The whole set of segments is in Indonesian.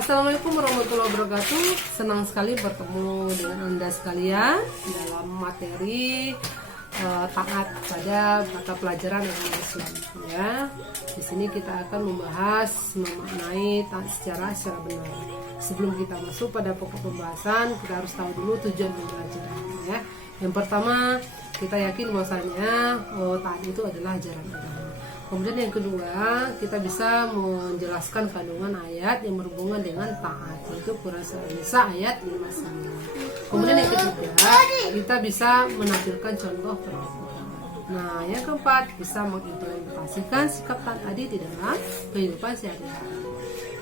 Assalamualaikum warahmatullahi wabarakatuh. Senang sekali bertemu dengan Anda sekalian dalam materi taat pada mata pelajaran agama Islam. Ya, di sini kita akan membahas memaknai taat secara benar. Sebelum kita masuk pada pokok pembahasan, kita harus tahu dulu tujuan pembelajaran. Ya, yang pertama kita yakin bahwasanya taat itu adalah ajaran agama. Kemudian yang kedua, kita bisa menjelaskan kandungan ayat yang berhubungan dengan taat, yaitu Quran Surah An-Nisa ayat 59. Kemudian yang ketiga, kita bisa menampilkan contoh perbuatan. Nah, yang keempat, bisa mengimplementasikan sikap taat tadi di dalam kehidupan sehari-hari.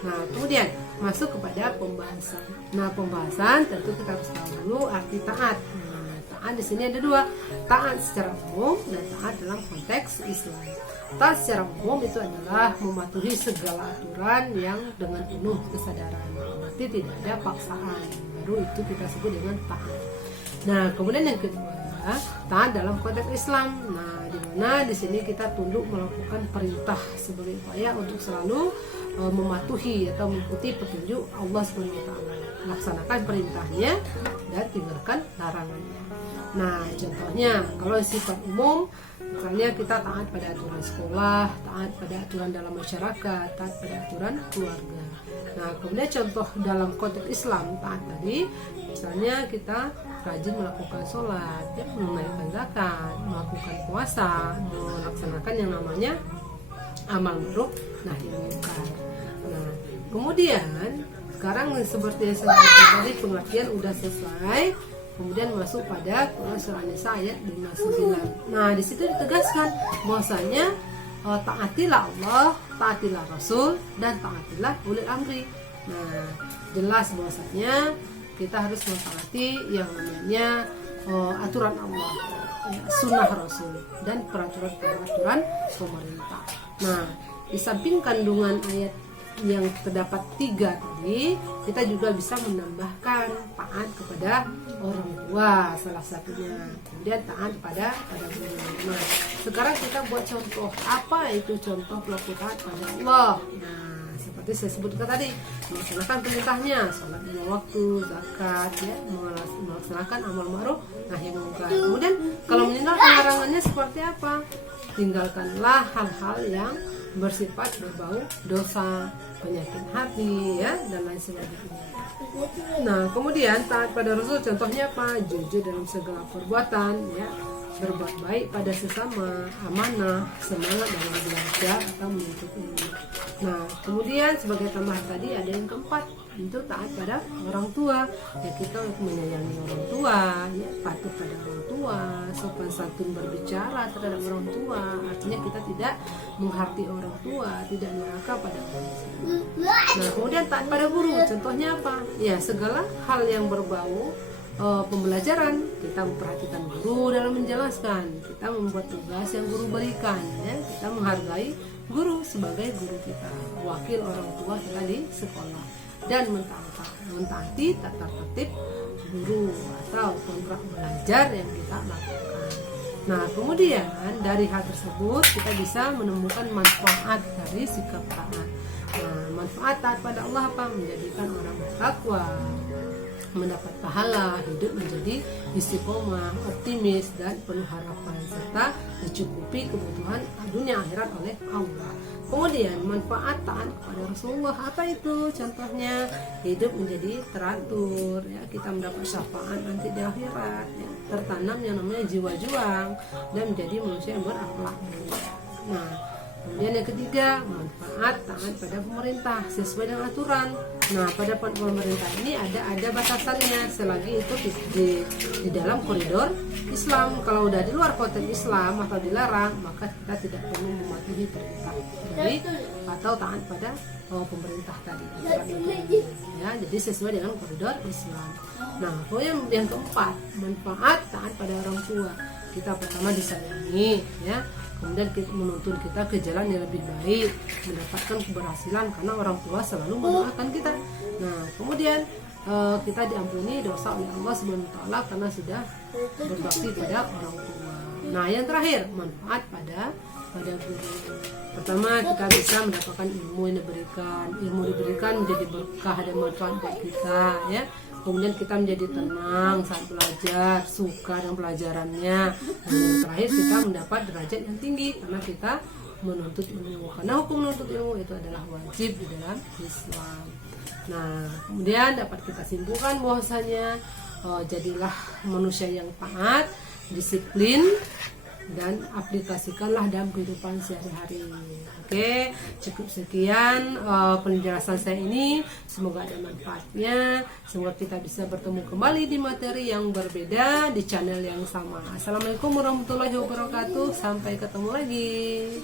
Nah, kemudian masuk kepada pembahasan. Nah, pembahasan tentu kita harus tahu dulu arti taat. Taat di sini ada dua, taat secara umum dan taat dalam konteks Islam. Taat secara umum itu adalah mematuhi segala aturan yang dengan penuh kesadaran, berarti tidak ada paksaan, baru itu kita sebut dengan taat. Nah, kemudian yang kedua, taat dalam konteks Islam. Nah, di mana di sini kita tunduk melakukan perintah sebagai upaya untuk selalu mematuhi atau mengikuti petunjuk Allah SWT, laksanakan perintahnya dan tinggalkan larangannya. Nah, contohnya kalau sifat umum, misalnya kita taat pada aturan sekolah, taat pada aturan dalam masyarakat, taat pada aturan keluarga. Nah, kemudian contoh dalam konteks Islam taat tadi, misalnya kita rajin melakukan sholat, ya, menunaikan zakat, melakukan puasa, melaksanakan yang namanya amal ma'ruf nahi munkar. Nah, kemudian sekarang seperti yang saya katakan tadi, pengertian udah selesai. Kemudian masuk pada Quran Surah An-Nisa ayat 59. Nah, di situ ditegaskan bahwasanya taatilah Allah, taatilah Rasul, dan taatilah ulil amri. Nah, jelas bahwasanya kita harus mentaati yang namanya aturan Allah, sunnah Rasul, dan peraturan-peraturan pemerintah. Nah, di samping kandungan ayat yang terdapat 3 tadi, kita juga bisa menambahkan taat kepada orang tua salah satunya, kemudian taat pada guru. Nah, sekarang kita buat contoh, apa itu contoh pelaku taat pada Allah. Nah, seperti saya sebutkan tadi, melaksanakan perintahnya, sholat lima waktu, zakat, ya, melaksanakan amal ma'ruf nahi munkar. Kemudian kalau meninggalkan larangannya seperti apa? Tinggalkanlah hal-hal yang bersifat berbau dosa, penyakit hati, ya, dan lain sebagainya. Nah, kemudian taat pada Rasul contohnya apa? Jujur dalam segala perbuatan, ya, berbuat baik pada sesama, amanah, semangat dalam belajar atau menuntut ilmu. Nah, kemudian sebagai tambahan tadi ada yang keempat, itu taat pada orang tua, ya, kita menyayangi orang tua, ya, patuh pada orang tua, sopan santun berbicara terhadap orang tua, artinya kita tidak menghakimi orang tua, tidak neraka pada orang tua. Nah, kemudian taat pada guru, contohnya apa? Ya, segala hal yang berbau pembelajaran, kita memperhatikan guru dalam menjelaskan, kita membuat tugas yang guru berikan, ya, kita menghargai guru sebagai guru kita, wakil orang tua kita di sekolah, dan mentaati tata tertib guru atau kontrak belajar yang kita lakukan. Nah, kemudian dari hal tersebut kita bisa menemukan manfaat dari sikap taat. Nah, manfaat taat pada Allah apa? Menjadikan orang bertakwa, mendapat pahala, hidup menjadi istiqomah, optimis, dan penuh harapan, serta dicukupi kebutuhan dunia akhirat oleh Allah. Kemudian manfaat taat kepada Rasulullah apa itu? Contohnya hidup menjadi teratur, ya, kita mendapat syafaat nanti di akhirat, ya, tertanam yang namanya jiwa juang dan menjadi manusia yang berakhlak mulia. Nah, kemudian yang ketiga, manfaat taat pada pemerintah sesuai dengan aturan. Nah, pada pemerintah ini ada batasannya selagi itu di dalam koridor Islam. Kalau udah di luar konteks Islam atau dilarang, maka kita tidak perlu mematuhi perintah dari atau taat pada pemerintah tadi. Ya, jadi sesuai dengan koridor Islam. Nah, kemudian yang keempat, manfaat taat pada orang tua. Kita pertama disayangi, ya. Kemudian menuntun kita ke jalan yang lebih baik, mendapatkan keberhasilan karena orang tua selalu mendoakan kita. Nah, kemudian kita diampuni dosa oleh Allah SWT karena sudah berbakti pada orang tua. Nah, yang terakhir, manfaat pada kepada guru. Pertama, kita bisa mendapatkan ilmu yang diberikan menjadi berkah dan manfaat buat kita ya. Kemudian kita menjadi tenang saat belajar, suka dengan pelajarannya. Dan yang terakhir, kita mendapat derajat yang tinggi karena kita menuntut ilmu. Karena hukum menuntut ilmu itu adalah wajib di dalam Islam. Nah, kemudian dapat kita simpulkan bahwasanya jadilah manusia yang taat, disiplin, dan aplikasikanlah dalam kehidupan sehari-hari. Oke, cukup sekian penjelasan saya ini. Semoga ada manfaatnya. Semoga kita bisa bertemu kembali di materi yang berbeda di channel yang sama. Assalamualaikum warahmatullahi wabarakatuh. Sampai ketemu lagi.